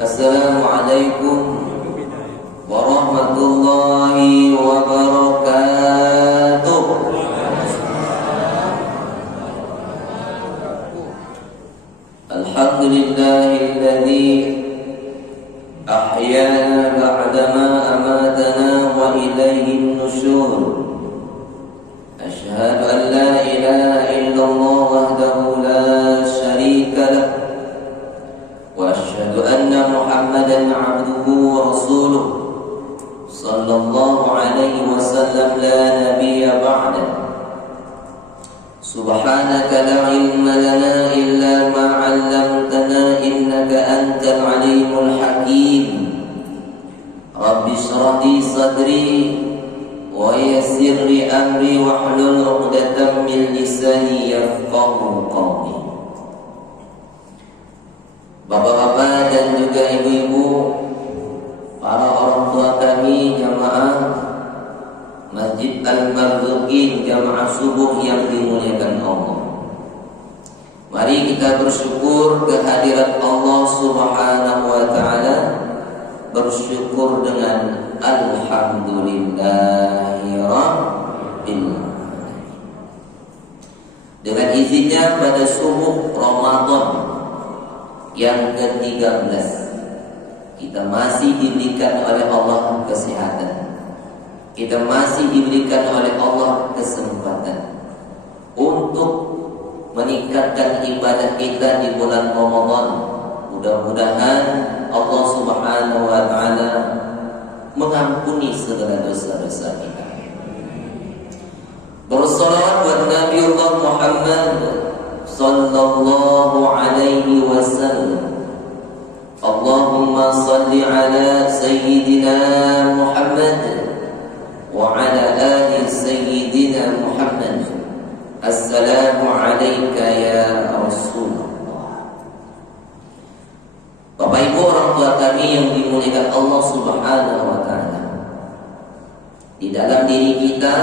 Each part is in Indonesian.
Assalamualaikum warahmatullahi wabarakatuh. Alhamdulillahilladzi ahyana ba'dama amatana wa ilaihin nusyur. Asyhadu an la ilaha illallah wahdahu la syarika lah wa asyhadu anna Muhammadan 'abduhu wa rasuluh sallallahu alaihi wasallam la nabiyya ba'da. Subhanaka la ilma lana illa ma 'allamtana innaka antal alimul hakim. Rabbi shrah li sadri wa yassir li amri wahlul 'uqdatam min lisani yafqahu qawli. Bapak-bapak dan juga ibu-ibu, para orang tua kami, jamaah Masjid Al-Marzuqin, jamaah subuh yang dimuliakan Allah. Mari kita bersyukur kehadirat Allah Subhanahu wa ta'ala. Bersyukur dengan Alhamdulillahi Rabbil Alamin. Dengan izinnya pada subuh Ramadan yang ke-13 kita masih diberikan oleh Allah kesehatan. Kita masih diberikan oleh Allah kesempatan untuk meningkatkan ibadah kita di bulan Ramadan. Mudah-mudahan Allah Subhanahu wa ta'ala mengampuni segala dosa-dosa kita. Bersalawat buat Nabi Allah Muhammad sallallahu alaihi wasallam. Allahumma salli ala sayyidina Muhammad wa ala ali sayyidina Muhammad. Assalamu alayka ya Rasulullah. Bapak Ibu orang tua kami yang dimuliakan Allah Subhanahu wa ta'ala, di dalam diri kita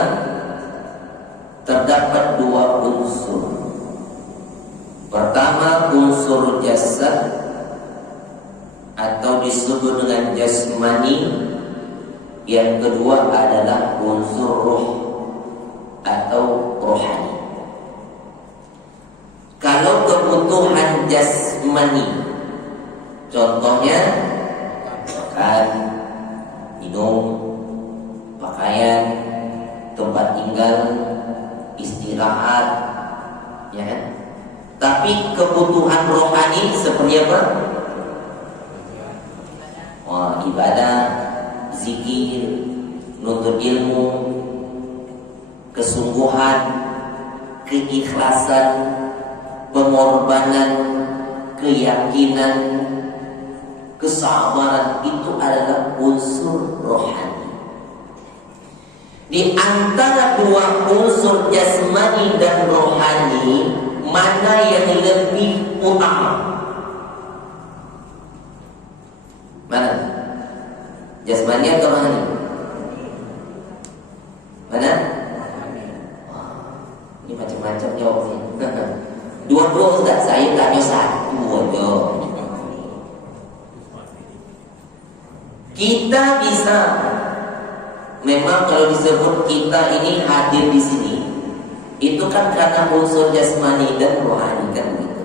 terdapat dua unsur. Pertama, unsur jasad atau disebut dengan jasmani. Yang kedua adalah unsur ruh atau rohani. Kalau kebutuhan jasmani, contohnya makan, minum, pakaian, tempat tinggal, istirahat, ya kan? Tapi kebutuhan rohani seperti apa? Wah, ibadah, zikir, nuntut ilmu, kesungguhan, keikhlasan, pengorbanan, keyakinan, kesabaran, itu adalah unsur rohani. Di antara dua unsur jasmani dan rohani, mana yang lebih utama? Mana? Jasmani atau rohani? Mana? Ini macam-macam jawabnya. Dua-dua Ustaz, saya tanya satu aja. Kita bisa, memang kalau disebut kita ini hadir di sini, itu kan karena unsur jasmani dan rohani kan gitu.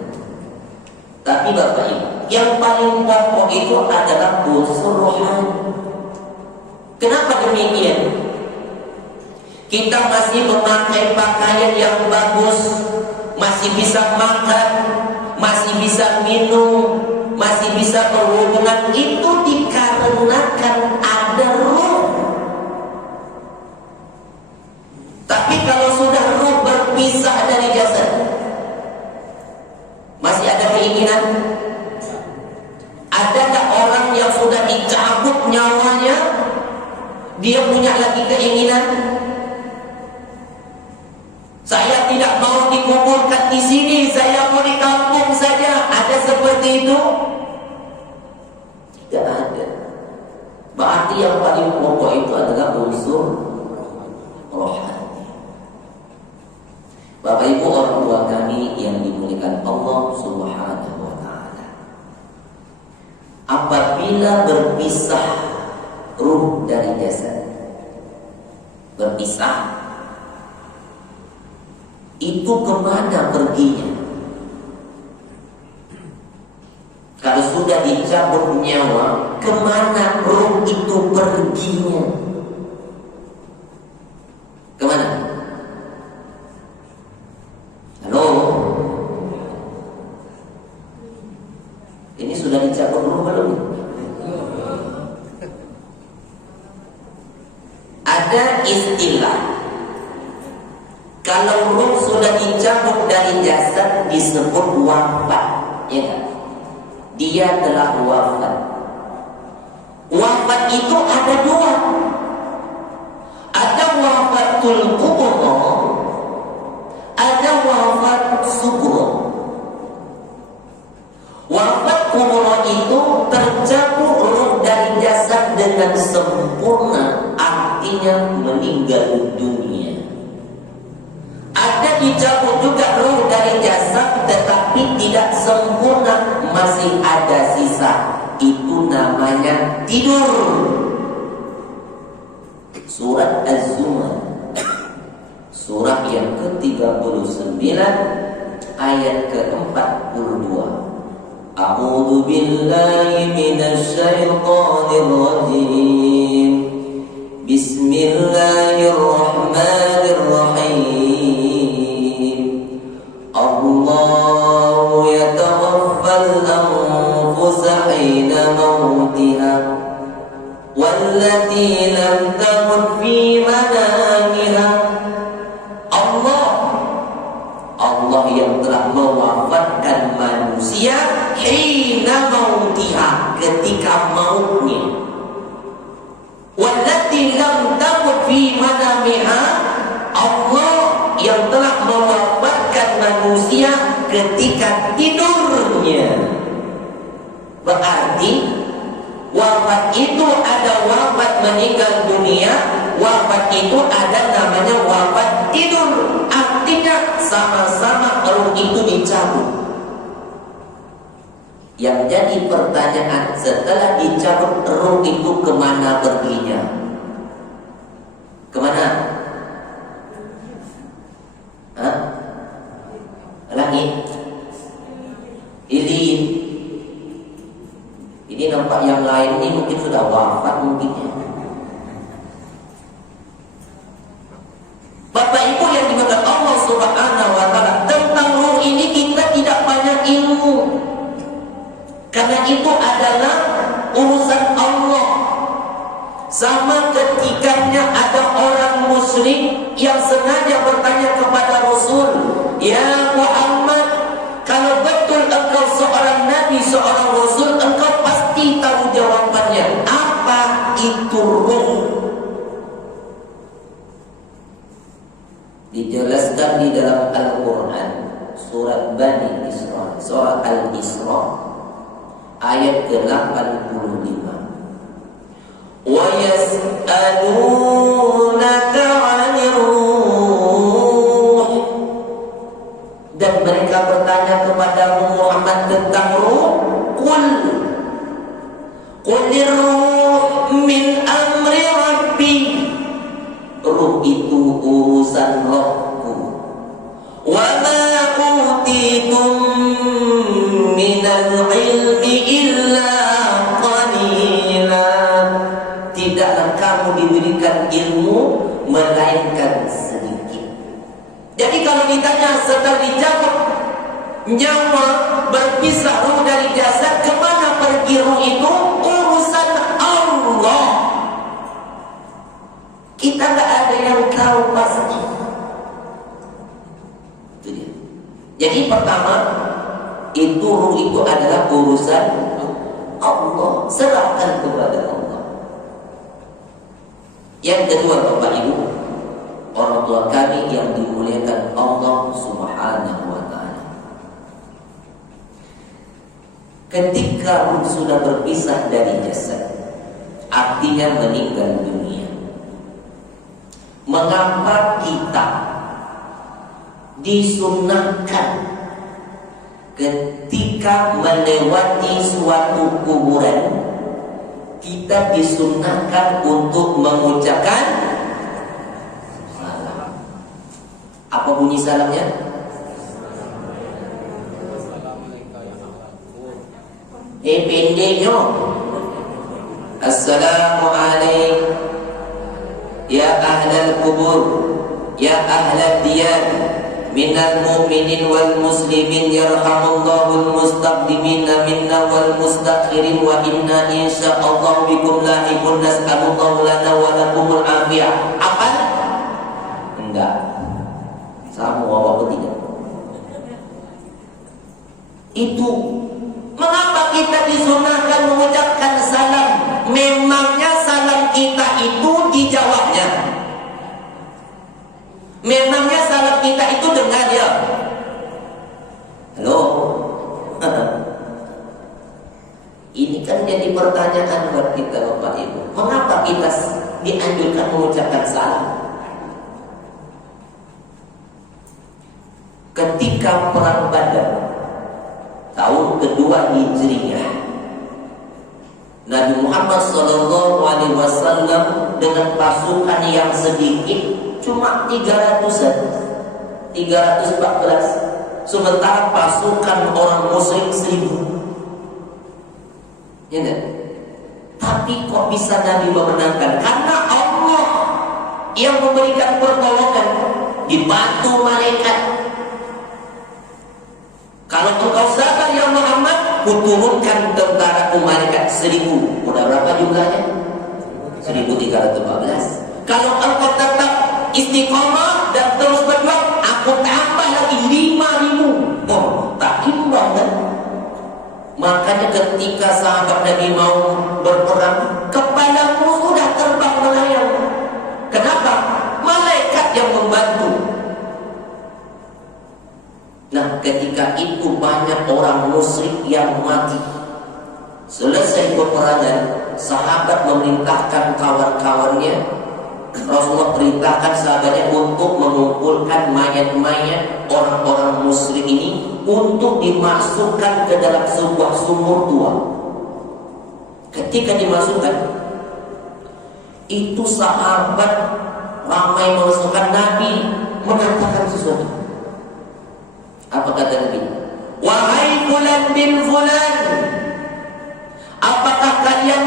Tapi Bapak Ibu, yang paling pokok itu adalah unsur rohani. Kenapa demikian? Kita masih memakai pakaian yang bagus, masih bisa makan, masih bisa minum, masih bisa berhubungan, itu dikarenakan ada ruh. Tapi kalau sudah ruh berpisah dari jasad, masih ada keinginan? Adakah orang yang sudah dicabut nyawanya, dia punya lagi keinginan? Saya tidak mau dikuburkan di sini, saya mau di kampung saja. Ada seperti itu? Tidak ada. Berarti yang paling pokok itu adalah unsur rohani. Bapak Ibu orang tua kami yang dimuliakan Allah Subhanahu wa berpisah ruh dari jasad. Berpisah. Itu kemana perginya? Kalau sudah dicabut nyawa, kemana ruh itu perginya? Kemana? Halo? Ini sudah dicabut ruh belum? Ada istilah, kalau ruh sudah dicabut dari jasad disebut wafat, ya kan? Dia telah wafat. Wafat itu ada dua. Ada wafatul kubra, ada wafat sughra. Wafat kubra itu tercabut ruh dari jasad dengan sempurna, artinya meninggal dunia. Ada dicabut juga ruh dari jasad tetapi tidak sempurna, masih ada sisa. Itu namanya tidur. Surat Az-Zumar, surah yang ke-39 ayat ke-42. A'udzu billahi minasy syaithanir rajim. Bismillahirrahmanirrahim. Allahu yatawaffal anfusa hina mautiha wallati lam tamut fi manamiha. Allah yang telah mewafatkan manusia hina mautiha, ketika mautnya. Wallati lam tamut fi manamiha, Allah yang telah mewafatkan manusia ketika tidurnya. Berarti wafat itu ada wafat meninggal dunia, wafat itu ada namanya wafat tidur. Artinya sama-sama ruh itu dicabut. Yang jadi pertanyaan, setelah dicabut ruh itu kemana perginya? Kemana? Hah? Langit? Ilin? Ini nampak yang lain ini mungkin sudah wafat mungkin ya. Bapak Ibu yang dimaksud Allah Subhanahu wa taala, tentang ruh ini kita tidak banyak ilmu. Karena itu adalah urusan Allah. Sama ketikanya ada orang musyrik yang sengaja bertanya kepada Rasul, "Ya Muhammad, kalau betul engkau seorang nabi, seorang rasul, engkau pasti tahu jawabannya. Apa itu ruh?" Dijelaskan di dalam Al-Quran, surat Bani Israil, surat Al-Isra, ayat ke-85. Wa yas'alunaka 'anir ruh, dan mereka bertanya kepada Muhammad tentang ruh. Qulir ruh min amri rabbi, ruh itu urusan Rabbku. Wa ma utitum minal ilmi illa qalila, tidaklah kamu diberikan ilmu melainkan sedikit. Jadi kalau ditanya setelah dicabut nyawa, berpisah ruh dari jasad, kemana pergi ruh itu? Urusan Allah. Kita gak ada yang tahu pasti. Itu dia. Jadi pertama, itu ruh itu adalah urusan Allah, serahkan kepada Allah. Yang kedua, Bapak Ibu, orang tua kami yang dimuliakan Allah Subhanahu wa taala, ketika ruh sudah berpisah dari jasad, artinya meninggal dunia, mengapa kita disunnahkan ketika melewati suatu kuburan kita kita disunahkan untuk mengucapkan salam. Apa bunyi salamnya? Pendeknya. Assalamualaikum ya ahlal kubur, ya ahlal diyar, minal mu'minin wal muslimin, yarhamullahul mustaqdimina minna wal mustakhirin, wa inna insyaallah bikum lahikun, nas'alullahu lana wa lakumul afiyah. Apa? Enggak. Sama apa tidak? Itu mengapa kita disunahkan mengucapkan salam? Memangnya salam kita itu dijawabnya. Memangnya salam kita itu dengar ya? Halo? Ini kan jadi pertanyaan buat kita Bapak Ibu. Mengapa kita dianjurkan mengucapkan salam? Ketika perang Badar tahun kedua Hijriah, Nabi Muhammad SAW dengan pasukan yang sedikit, cuma 314, sementara pasukan orang musyrik 1000. Ya kan? Tapi kok bisa Nabi memenangkan? Karena Allah yang memberikan pertolongan, dibantu malaikat. Kalau engkau sabar ya Muhammad, kuturunkan tentara malaikat 1000. Udah berapa jumlahnya? 1314. Kalau engkau tetap istiqomah dan terus berjuang, aku tambah lagi 5000. Oh, tak imbang kan? Makanya ketika sahabat Nabi mau berperang, kepala musuh sudah terbang melayang. Kenapa? Malaikat yang membantu. Nah, ketika itu banyak orang musyrik yang mati. Selesai peperangan, sahabat memerintahkan kawan-kawannya, Rasulullah perintahkan sahabatnya untuk mengumpulkan mayat-mayat orang-orang musyrik ini untuk dimasukkan ke dalam sebuah sumur tua. Ketika dimasukkan, itu sahabat ramai memasukkan, Nabi mengatakan sesuatu. Apa kata Nabi? Wahai fulan bin fulan, apakah kalian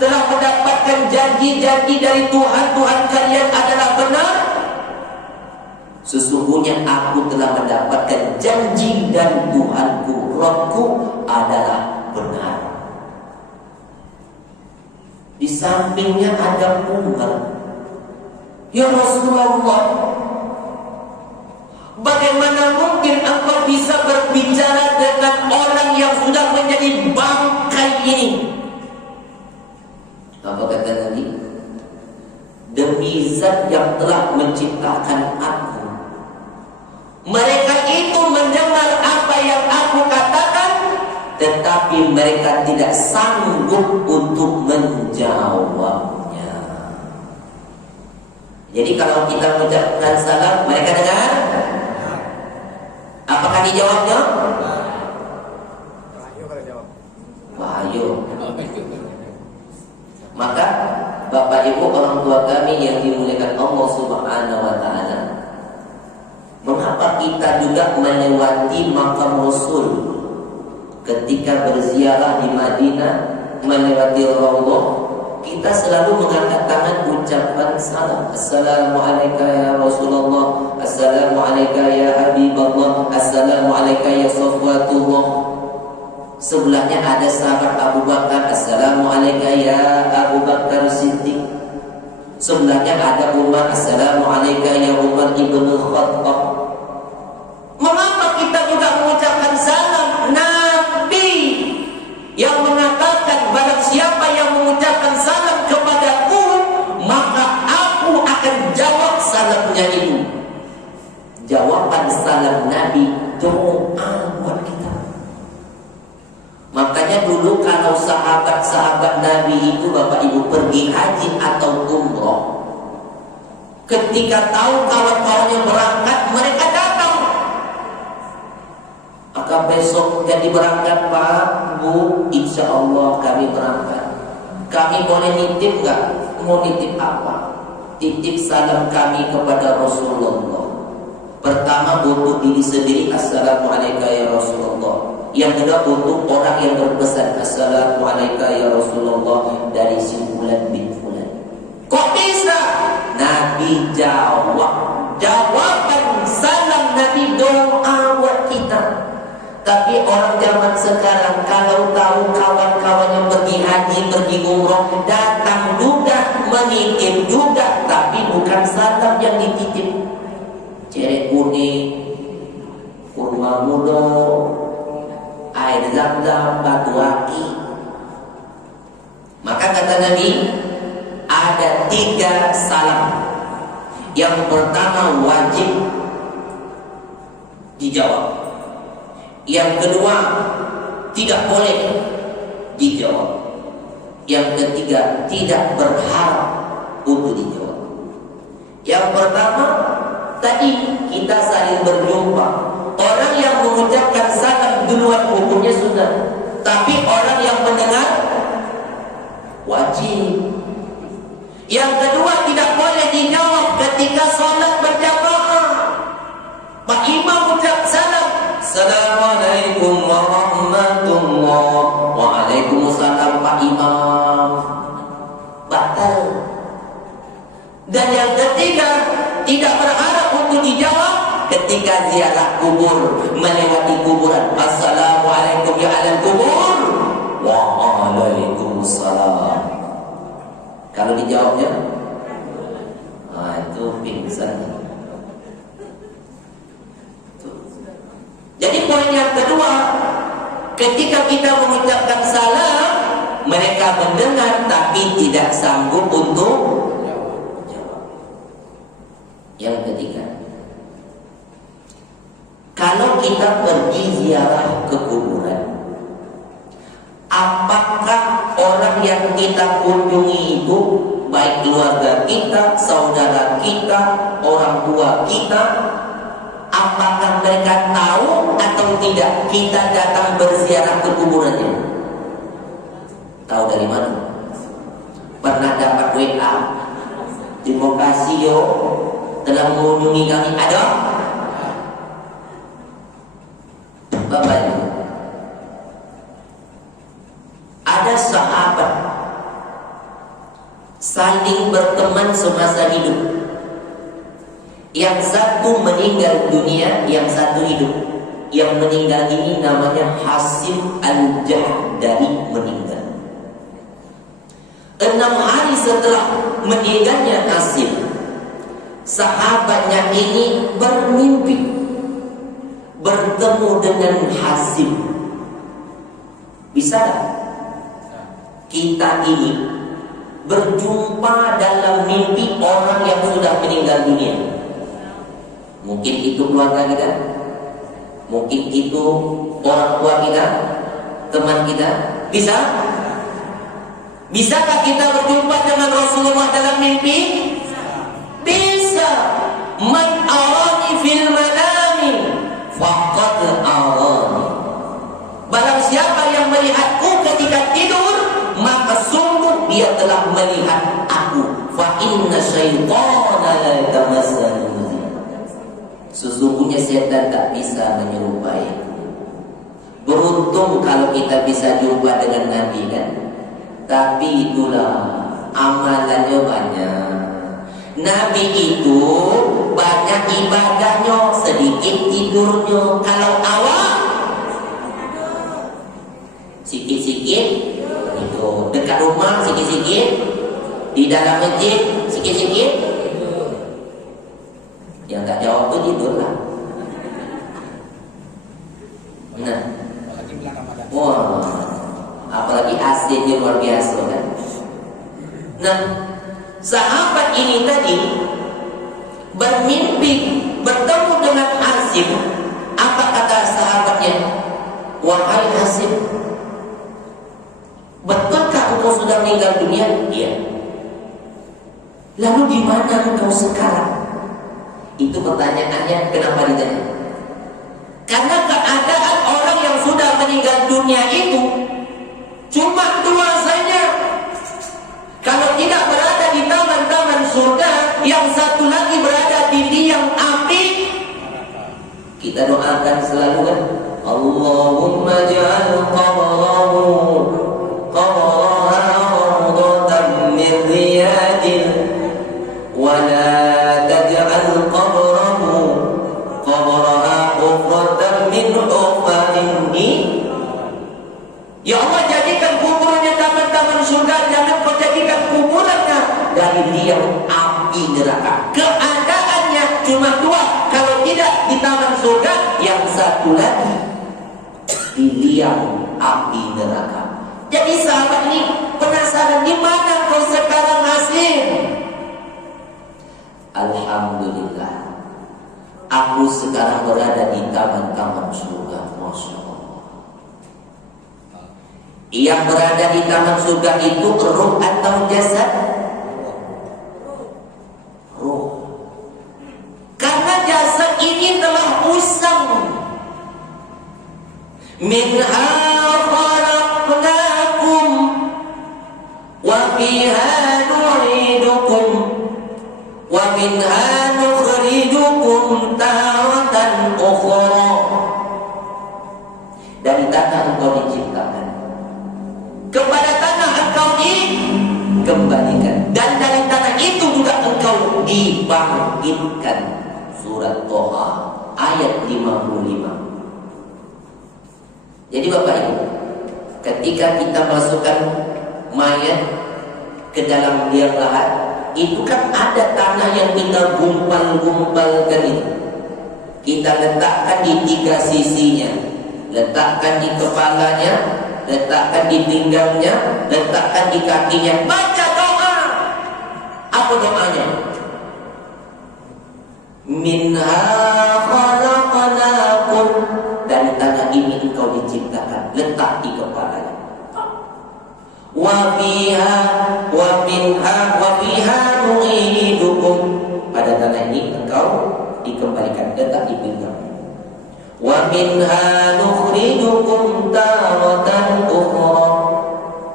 telah mendapatkan janji-janji dari Tuhan kalian adalah benar? Sesungguhnya aku telah mendapatkan janji dari Tuhanku, Rabbku adalah benar. Di sampingnya ada Umar. Ya Rasulullah, bagaimana mungkin engkau bisa berbicara dengan orang yang sudah menjadi bangkai ini? Apa kata Nabi? Demi zat yang telah menciptakan aku, mereka itu mendengar apa yang aku katakan, tetapi mereka tidak sanggup untuk menjawabnya. Jadi kalau kita mengucapkan salam, mereka dengar? Apakah dijawabnya? Wahyu. Maka Bapak Ibu orang tua kami yang dimuliakan Allah Subhanahu wa taala, mengapa kita juga melewati makam Rasul ketika berziarah di Madinah, melewati Raudhah, kita selalu mengangkat tangan ucapan salam. Assalamualaikum ya Rasulullah, Assalamualaikum ya Habiballah, Assalamualaikum ya Safwatullah. Sebelahnya ada sahabat Abu Bakar, Assalamualaikum ya Abu Bakar Siddiq. Sebelahnya ada Umar, Assalamualaikum ya Umar ibn Khattab. Mengapa kita juga mengucapkan salam? Nabi yang mengatakan, barang siapa yang mengucapkan salam kepadaku, maka aku akan jawab salamnya itu. Jawaban salam Nabi doa buat kita. Makanya dulu kalau sahabat-sahabat Nabi itu Bapak Ibu pergi haji atau umroh, ketika tahu kawan-kawannya berangkat, mereka datang. Maka besok jadi berangkat Pak, Bu, insya Allah kami berangkat. kami boleh nitip nggak? Mau nitip apa? Titip salam kami kepada Rasulullah. Pertama untuk diri sendiri, Assalamualaikum ya Rasulullah. Yang kedua untuk orang yang berpesan, Assalamualaikum ya Rasulullah, dari si Fulan bin Fulan. Kok bisa? Nabi jawab. Jawaban salam Nabi doa buat kita. Tapi orang zaman sekarang kalau tahu kawan-kawannya pergi haji, pergi umroh, datang juga, menitip juga, tapi bukan salam yang dititip. Cerek kuning, kurma muda, air zam-zam, batu aki. Maka kata Nabi, ada 3 salam. Yang pertama wajib dijawab. Yang kedua tidak boleh dijawab. Yang ketiga tidak berharap untuk dijawab. Yang pertama tadi kita saling berjumpa. Orang yang mengucapkan salam duluan hukumnya sunnah, tapi orang yang mendengar wajib. Yang kedua tidak boleh dijawab ketika sholat berjamaah. Pak Imam ucap salam, Assalamualaikum warahmatullahi. Waalaikumsalam Pak Imam. Batal. Dan yang ketiga tidak berharap untuk dijawab ketika ziarah kubur, melewati kuburan. Assalamualaikum ya alal kubur. Waalaikumsalam. Kalau dijawabnya, itu pingsan. Jadi poin yang kedua, ketika kita mengucapkan salam, mereka mendengar tapi tidak sanggup untuk jawab. Yang ketiga, kalau kita pergi ziarah ke kuburan, apakah orang yang kita kunjungi itu, baik keluarga kita, saudara kita, orang tua kita, apakah mereka tahu atau tidak kita datang berziarah ke kuburannya? Tahu dari mana? Pernah dapat WA, terima kasih yo telah mengunjungi kami. Ada? Bapak Ibu, ada sahabat saling berteman semasa hidup. Yang satu meninggal dunia, yang satu hidup. Yang meninggal ini namanya Hasim Al-Jahdari meninggal. 6 hari setelah meninggalnya Hasim, sahabatnya ini bermimpi bertemu dengan Hasim. Bisa tak kita ini berjumpa dalam mimpi orang yang sudah meninggal dunia? Mungkin itu keluarga kita, mungkin itu orang tua kita, teman kita. Bisa? Bisakah kita berjumpa dengan Rasulullah dalam mimpi? Bisa. Man arani fil manami faqad arani. Barang siapa yang melihatku ketika tidur, maka sungguh dia telah melihat aku. Fa inna syaitana la yatamassalu. Sesungguhnya setan tak bisa menyerupai. Beruntung kalau kita bisa jumpa dengan Nabi kan. Tapi itulah amalannya banyak. Nabi itu banyak ibadahnya, sedikit tidurnya. Kalau awak sikit-sikit itu dekat rumah, sikit-sikit di dalam masjid, sikit-sikit. Yang tak jawab tu tidur lah. Nah, wah, apalagi AC-nya luar biasa kan. Nah, sahabat ini tadi bermimpi bertemu dengan Hasim. Apa kata sahabatnya? Wahai Hasim, betulkah engkau sudah meninggal dunia? Iya. Lalu di mana engkau sekarang? Itu pertanyaannya, kenapa ditanya? Karena keadaan orang yang sudah meninggal dunia itu cuma 2 saja. satu lagi di liang api neraka. Jadi sahabat ini penasaran, di mana kau sekarang Hasim? Alhamdulillah, aku sekarang berada di taman-taman surga. Masya Allah. Yang berada di taman surga itu ruh atau jasad? Ruh. Karena jasad ini telah usang. Minha khalaqnakum wa fiha nu'idukum wa minha nukhrijukum taratan ukhra. Dari tanah engkau diciptakan, kepada tanah engkau dikembalikan, dan dari tanah itu juga engkau dibangkitkan. Surat Toha ayat 55. Jadi Bapak Ibu, ketika kita masukkan mayat ke dalam liang lahat, itu kan ada tanah yang kita gumpal-gumpalkan itu. Kita letakkan di tiga sisinya, letakkan di kepalanya, letakkan di pinggangnya, letakkan di kakinya. Baca doa. Apa doanya? Minha khalaqnakum, dari tanah ini engkau diciptakan, letak di kepalanya. Wa fiha wa minha wa fiha nu'idukum, pada tanah ini engkau dikembalikan, letak di pinggang. Wa minha nukhrijukum taratan ukhra,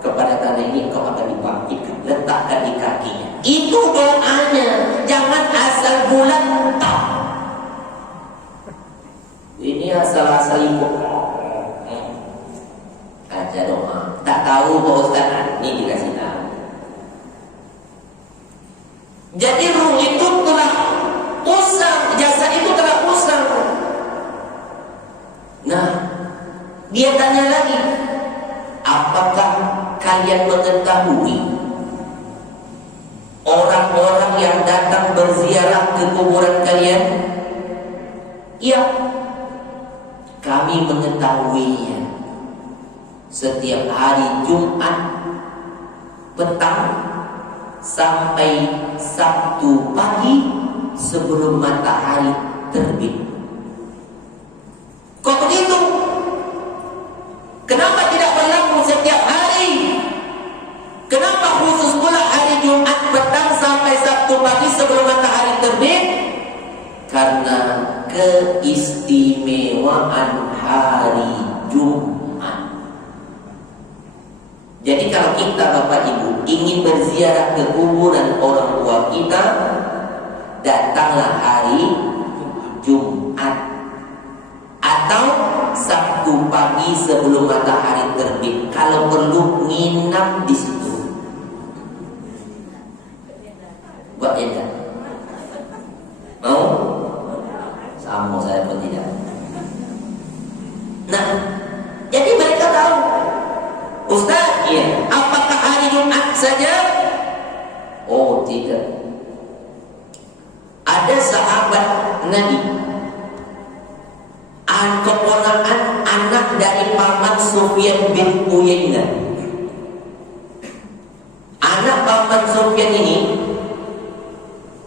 kepada tanah ini engkau akan dibangkitkan, letakkan di kakinya. Itu doanya, jangan asal bulan tak. Ini asal-asal ikut aja doa. Tak tahu Pak Ustaz, ini dikasih tahu. Jadi ruh itu telah usang, jasad itu telah usang. Nah, dia tanya lagi, apakah kalian mengetahui orang-orang yang datang berziarah ke kuburan kalian? Ya, kami mengetahuinya. Setiap hari Jumat petang sampai Sabtu pagi sebelum matahari terbit. Kok begitu? Kenapa tidak berlaku setiap hari? Kenapa khusus pula hari Jumat petang sampai Sabtu pagi sebelum matahari terbit? Karena keistimewaan hari Jumat. Jadi kalau kita Bapak Ibu ingin berziarah ke kuburan orang tua kita, datanglah hari Jumat atau Sabtu pagi sebelum matahari terbit. Kalau perlu nginap di situ. Buat ya? Mau? Sama saya pun tidak. Nah, jadi mereka tahu, Ustaz, iya, apakah hari Jumat saja? Oh, tidak. Ada sahabat Nabi, keponakan anak dari paman Sufyan bin Uyainah. Anak paman Sufyan ini,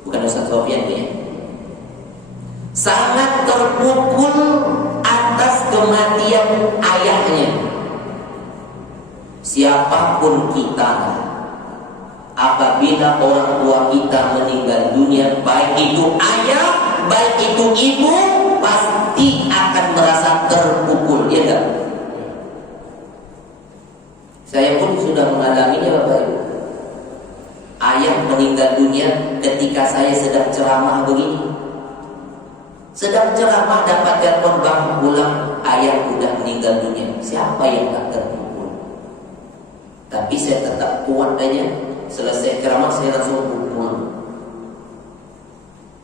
bukan Ustaz Sufyan ya, sangat terpukul atas kematian ayahnya. Siapapun kita, apabila orang tua kita meninggal dunia, baik itu ayah, baik itu ibu, pasti akan merasa terpukul, ya enggak? Saya pun sudah mengalaminya Bapak Ibu. Ayah meninggal dunia ketika saya sedang ceramah begini. Sedang ceramah dapat telepon, bang pulang, ayah sudah meninggal dunia. Siapa yang tak terpukul? Tapi saya tetap kuat aja. Selesai ceramah saya langsung pulang.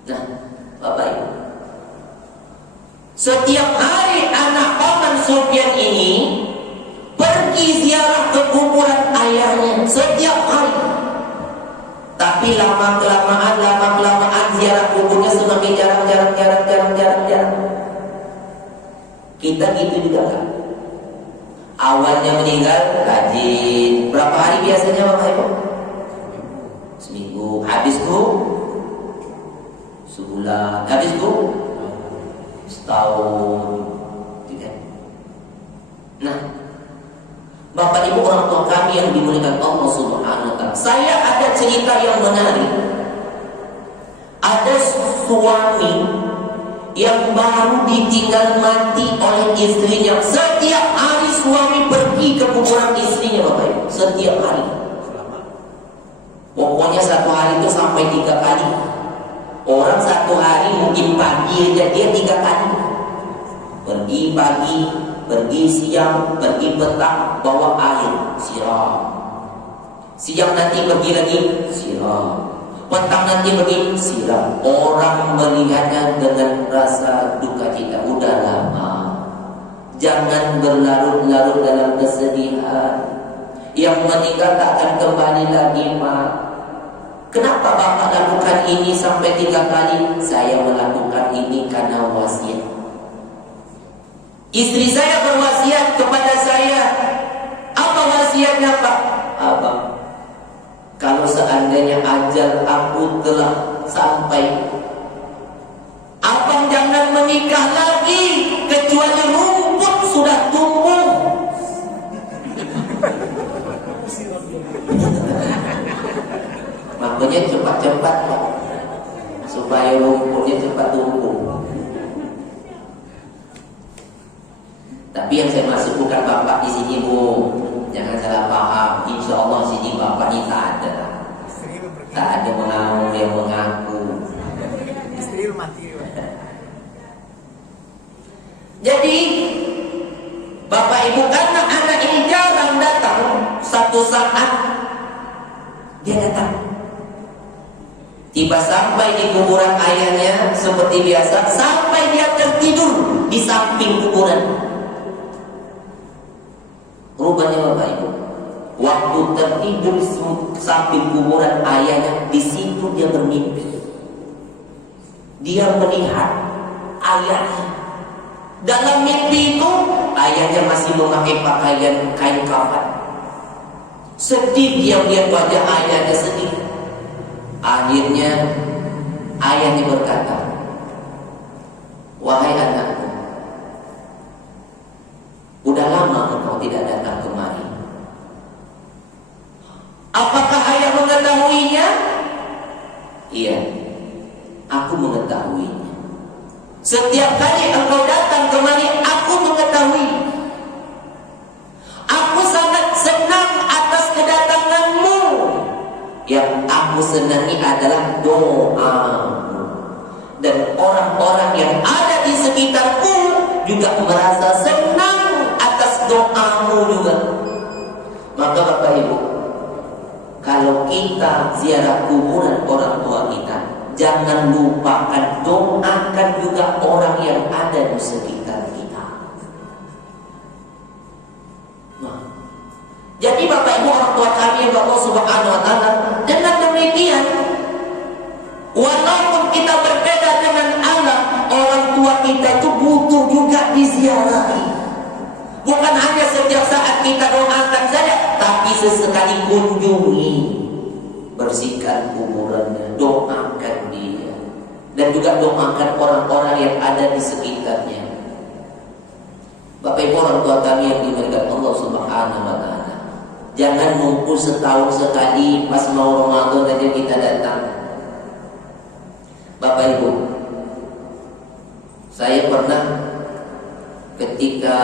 Nah, Bapak Ibu, setiap hari anak paman Sufyan ini pergi ziarah ke kuburan ayahnya setiap hari. Tapi lama kelamaan ziarah kuburnya semakin jarang. Kita gitu juga kan? Awalnya meninggal rajin. Berapa hari biasanya Bapak Ibu? Seminggu. Habis Bu? Sebulan. Habis Bu? Setahun. Tidak. Nah, Bapak Ibu orang tua kami yang dimuliakan Allah Subhanahu wa taala. Saya ada cerita yang menarik. Ada suami yang baru ditinggal mati oleh istrinya. Setiap hari suami pergi ke kuburan istrinya Bapak Ibu. Setiap hari. Pokoknya satu hari itu sampai 3 kali. Orang satu hari mungkin pagi aja dia 3 kali. Pergi pagi, pergi siang, pergi petang, bawa air, siram. Siang nanti pergi lagi, siram. Petang nanti pergi, siram. Orang melihatnya dengan rasa duka cita. Udah lama. Jangan berlarut-larut dalam kesedihan. Yang meninggal tak akan kembali lagi, Mak. Kenapa Bapak lakukan ini sampai 3 kali? Saya melakukan ini karena wasiat. Istri saya berwasiat kepada saya. Apa wasiatnya Pak? Abang, kalau seandainya ajal aku telah sampai, abang jangan menikah lagi kecuali rumput sudah tumbuh. Makanya cepat-cepat Pak, supaya rumputnya cepat tumbuh. Tapi yang saya maksud bukan bapak di sini Bu, jangan salah paham. Insya Allah sini bapak ini tak ada. Tak ada mengaku yang mengaku. Istri mati. Jadi Bapak Ibu, karena anak ini jarang datang, satu saat dia datang. Tiba sampai di kuburan ayahnya seperti biasa, sampai dia tertidur di samping kuburan. Rupanya Bapak Ibu, waktu tertidur di samping kuburan ayahnya, di situ dia bermimpi. Dia melihat ayahnya. Dalam mimpi itu, ayahnya masih memakai pakaian kain kafan. Sedih dia melihat wajah ayahnya sedih. Akhirnya ayahnya berkata, "Wahai anakku, udah lama engkau tidak datang kemari. Apakah ayah mengetahuinya?" "Iya, aku mengetahuinya. Setiap kali engkau datang kemari, aku mengetahui. Aku sangat senang atas kedatanganmu. Yang aku senangi adalah doamu. Dan orang-orang yang ada di sekitarku juga merasa senang atas doamu juga." Maka Bapak Ibu, kalau kita ziarah kuburan orang tua kita, jangan lupakan doakan juga orang yang ada di sekitar kita. Nah, jadi Bapak Ibu orang tua kami yang Allah Subhanahu wa taala, dengan demikian walaupun kita berbeda dengan Allah, orang tua kita itu butuh juga diziarahi. Bukan hanya setiap saat kita doakan saja, tapi sesekali kunjungi, bersihkan kuburannya, doakan dia, dan juga doakan orang-orang yang ada di sekitarnya. Bapak Ibu orang tua kami yang dimuliakan Allah Subhanahu wa taala, jangan nunggu setahun sekali pas mau Ramadan aja kita datang. Bapak Ibu, saya pernah ketika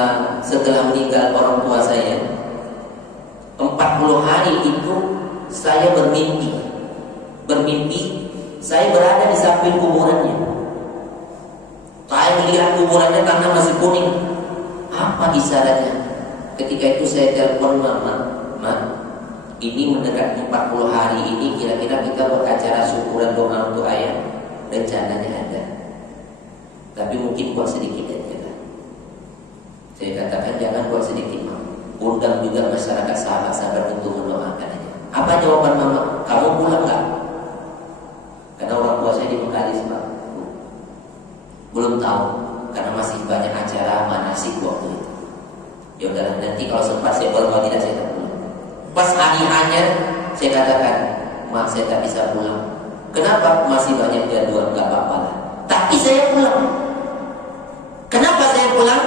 setelah meninggal orang tua saya, 40 hari itu saya bermimpi saya berada di samping kuburannya. Saya melihat kuburannya tanah masih kuning. Apa isyaratnya? Ketika itu saya telepon mama, "Ma, ini mendekati 40 hari ini, kira-kira kita beracara syukuran doa untuk ayah." Rencananya ada, tapi mungkin buat sedikit aja kan. Saya katakan jangan buat sedikit, Ma. Undang juga masyarakat sahabat-sahabat untuk mendoakan aja. Apa jawaban mama? "Kamu pulang nggak?" Karena orang tua saya di Mekaris, Pak. Belum tahu, karena masih banyak acara manasik waktu itu. Ya udahlah, nanti kalau sempat saya pulang, kalau tidak saya tak pulang. Pas hari hanya saya katakan, "Mak, saya tak bisa pulang." Kenapa? Masih banyak jadwal, gak apa-apa lah. Tapi saya pulang. Kenapa saya pulang?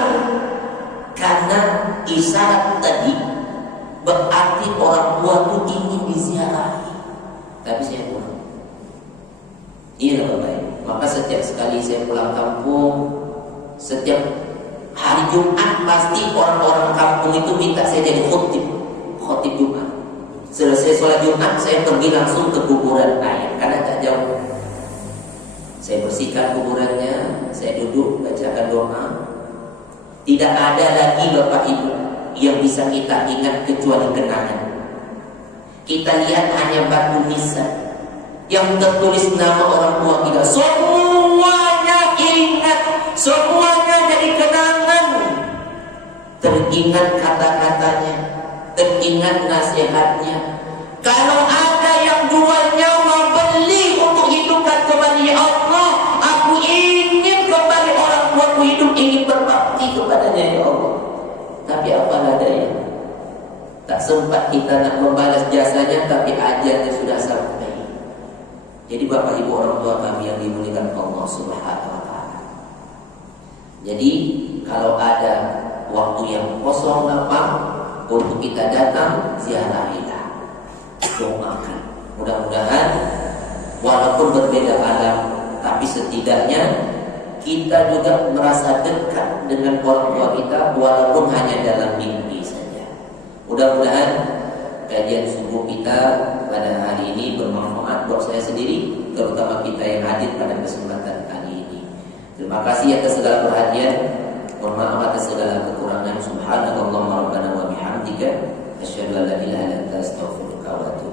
Karena isyarat tadi berarti orang tua itu ingin diziarahi. Tapi saya pulang. Iya Bapak Ibu. Maka setiap sekali saya pulang kampung, setiap hari Jumat pasti orang-orang kampung itu minta saya jadi khotib Jumat. Selesai sholat Jumat saya pergi langsung ke kuburan ayah karena tak jauh. Saya bersihkan kuburannya, saya duduk bacakan doa. Tidak ada lagi Bapak Ibu yang bisa kita ingat kecuali kenangan. Kita lihat hanya batu nisan yang tertulis nama orang tua kita. Semuanya ingat, semuanya jadi kenangan. Teringat kata-katanya, teringat nasihatnya. Kalau ada yang jual nyawa beli untuk hidupkan kembali Allah, aku ingin kembali orang tuaku hidup, ingin berbakti kepadanya ya Allah. Tapi apalah daya, tak sempat kita nak membalas jasanya, tapi ajalnya sudah sampai. Jadi Bapak Ibu orang tua kami yang dimuliakan Allah Subhanahu wa taala. Jadi kalau ada waktu yang kosong lapang untuk kita datang, ziarahilah, doakan. Mudah-mudahan walaupun berbeda alam, tapi setidaknya kita juga merasa dekat dengan orang tua kita walaupun hanya dalam mimpi saja. Mudah-mudahan kajian subuh kita pada hari ini bermanfaat buat saya sendiri, terutama kita yang hadir pada kesempatan kali ini. Terima kasih atas segala perhatian. Mohon maaf atas segala kekurangan. Subhanallahumma rabbana wa bihamdika asyhadu an la ilaha illa anta astaghfiruka wa atubu